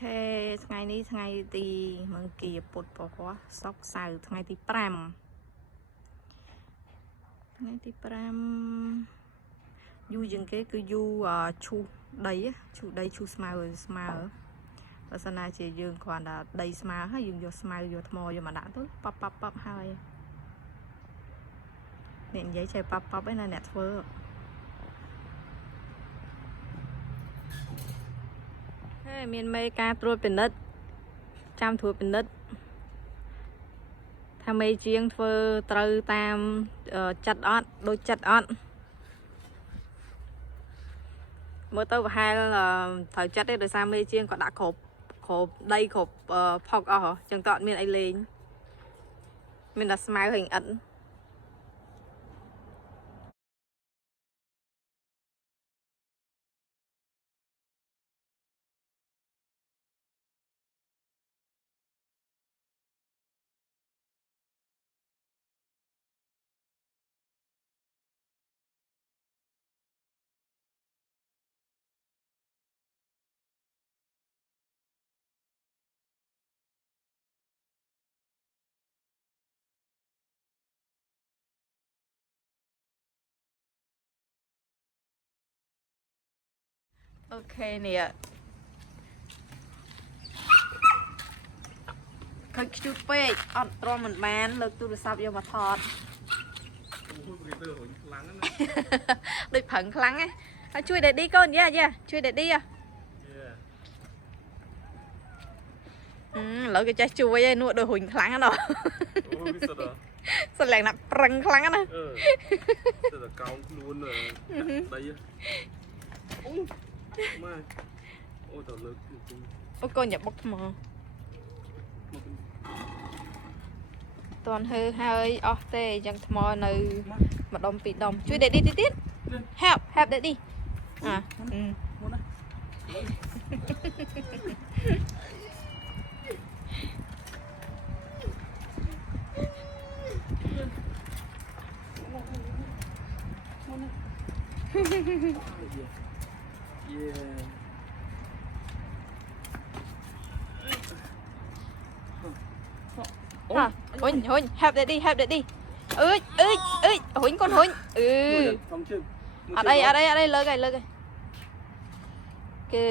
ថ្ងៃនេះថ្ងៃទីមង្គីពុទ្ធពហុសុក្រសៅរ៍ថ្ងៃទី5យូរជាងគេគឺយូរឈូសដីឈូសស្មៅបើសិនណាជាយើងគ្រាន់តែដីស្មៅហើយយើងយកស្មៅយកថ្មយកមកដាក់ទៅប៉បហើយអ្នកនិយាយចេះប៉បឯណាអ្នកធ្វើមានមេការត្រួតពិនិត្យចាំត្រួតពិនិត្យថាមេជាងធ្វើត្រូវតាមចិត្តអត់ដូចចិត្តអត់មើលទៅប្រហែលត្រូវចិត្តទេដោយសារមេជាងក៏ដាក់គ្រប់ដីគ្រប់ផុកអស់ចឹងតើអត់មានអីលេងមានតែស្មៅហើយអិតអូខេនេះខឹកខ្ជូតពេកអត់ទ្រាំមិនបានលើកទូរស័ព្ទយកមកថតដូចប្រឹងខ្លាំងណាហើយជួយដេឌីកូនយ៉ាជួយដេឌីឥឡូវគេចេះជួយឯងនោះដូចរុញខ្លាំងណាអូវាសិតឡើងណាប្រឹងខ្លាំងណាសិតកោងខ្លួនដីអូម៉ែអូតើលើកអូកូនอย่าបុកថ្មតន់ហើហើយអស់ទេអញ្ចឹងថ្មនៅម្ដុំពីរដុំជួយដេឌីទៀត help ដេឌីមុនណាហ៊ុញ help daddy អើយហ៊ុញកូនហ៊ុញអត់អីលើកហើយគេ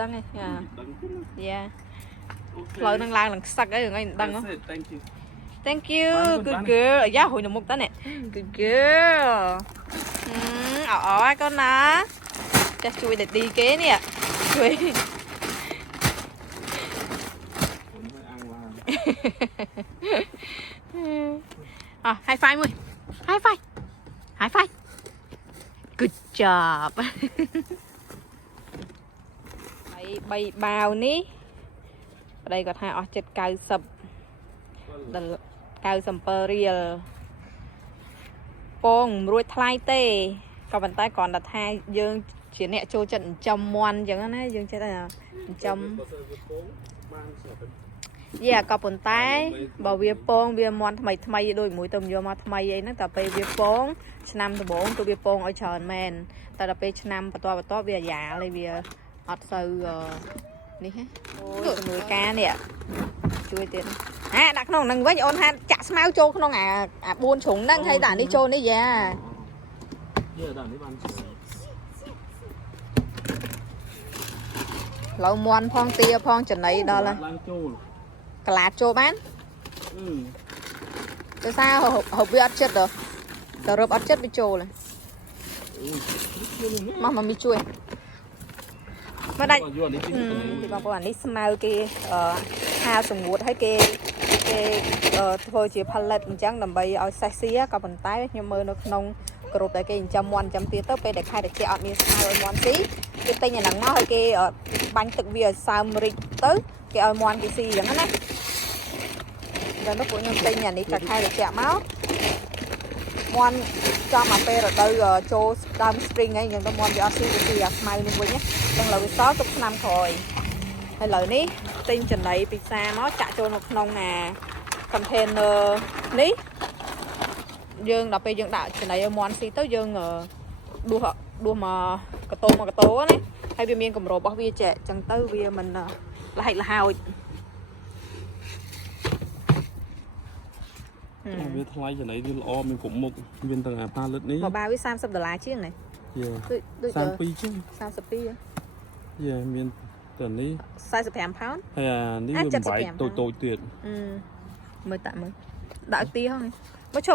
ដឹងហើយយ៉ាផ្លូវនឹងឡើងខ្សឹកអីហ្នឹងឯងដឹងហ៎ Thank you good girl យ៉ាហ៊ុញនៅមុខតើនេះ good girl អើកូនណាចេះជួយ daddy គេនេះជួយhigh five មួយ high five good job ហើយ3បាវនេះប្តីគាត់ថាអស់ចិត្ត97រៀលពងមិនរួចថ្លៃទេក៏ប៉ុន្តែគ្រាន់តែថាយើងជាអ្នកចូលចិត្តចិញ្ចឹមមាន់អញ្ចឹងណាយើងចិត្តតែចិញ្ចឹមយ៉ាក៏ប៉ុន្តែបើវាពងវាមាន់ថ្មីដូចមួយទៅយកមកថ្មីអីហ្នឹងតែពេលវាពងឆ្នាំដំបូងគឺវាពងឲ្យច្រើនមែនតែដល់ពេលឆ្នាំបន្តវាយ៉ាលហើយវាអត់សូវនេះហ៎អូយជំនួយការនេះជួយទៀតដាក់ក្នុងហ្នឹងវិញអូនហាចាក់ស្មៅចូលក្នុងអា4ជ្រុងហ្នឹងហើយដាក់នេះចូលនេះយ៉ាដាក់នេះបានឡូវមាន់ផងទាផងចំណីដល់ហើយកន្លាតចូលបានទៅសារហូបវាអត់ចិត្តទៅរឹបអត់ចិត្តវាចូលមកមីជួយមកដាច់ពីបងប្អូនអានេះស្មៅគេហាលសង្ងួតឲ្យគេធ្វើជាផលិតអញ្ចឹងដើម្បីឲ្យសេះសៀក៏ប៉ុន្តែខ្ញុំមើលនៅក្នុងគ្រប់តែគេចិញ្ចឹមមាន់ចាំទៀតទៅពេលដែលខែត្រជាក់អត់មានស្មៅឲ្យមាន់ស៊ីគេទិញអាហ្នឹងមកឲ្យគេបាញ់ទឹកវាឲ្យសើមរីកទៅគេឲ្យមាន់គេស៊ីអញ្ចឹងណាដល់នោះពួកខ្ញុំទិញអានេះតែខែត្រជាក់មកមាន់ចំអាពេលរដូវចូលដើម spring អីអញ្ចឹងទៅមាន់វាអត់ស៊ីវាស៊ីអាស្មៅនេះវិញណាអញ្ចឹងឥឡូវវាសល់ទុកឆ្នាំក្រោយហើយឥឡូវនេះទិញចំណីពីផ្សារមកចាក់ចូលនៅក្នុងអា container នេះយើងដល់ពេលយើងដាក់ចំណីឲ្យមាន់ស៊ីទៅយើងដួសមកកតោណាហើយវាមានកម្របរបស់វាចែកអញ្ចឹងទៅវាមិន lại là hào biết thay cho này thì lo mình cũng một viên tầng à pa lứt ní mà ba với sam sập $, chiếc này sang pi chứ sam sập pi viên tầng ní size sập hàm pound hay à ní viên bảy tôi tuyệt mới tại mới đã tí không mới chụp